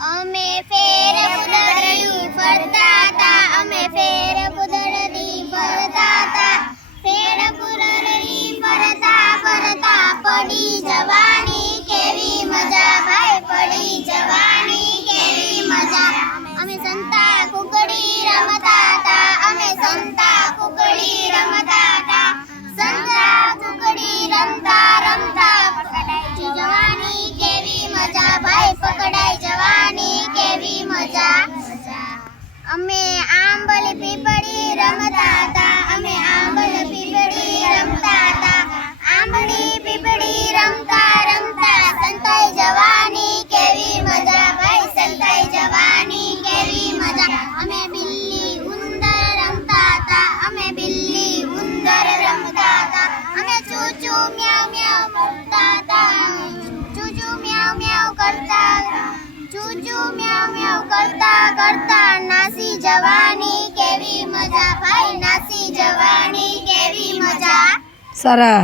અમે ફેર કુદરતી ફરતા હતા, અમે ફેર કુદરતી ફરતા હતા, ફેર કુદરતી ફરતા ફરતા પડી જવાની કેવી મજા, ભાઈ પડી જવાની કેવી મજા. અમે સંતા કુકડી રમતા હતા, અમે સંતા કુકડી રમતા હતા, સંતા કુકડી રમતા રમતા પકડાઈ જવાની કેવી મજા, ભાઈ પકડાઈ જવાની કેવી મજા. અમે આંબલી પીપળી રમતા હતા, અમે આંબલી પીપળી રમતા હતા, આંબલી પીપળી રમતા રમતા સંતાઈ જવાની કેવી મજા, ભાઈ સંતાઈ જવાની કેવી મજા. અમે બિલ્લી ઉંદર રમતા હતા, અમે બિલ્લી ઉંદર રમતા હતા, અમે ચૂચુ મ્યાઉ મ્યાઉ કરતા હતા, ચૂચુ મ્યાઉ મ્યાઉ કરતા, ચૂચુ મ્યાઉ મ્યાઉ કરતા કરતા નાસી જવાની કેવી મજા, ભાઈ નાસી જવાની કેવી મજા. સરસ.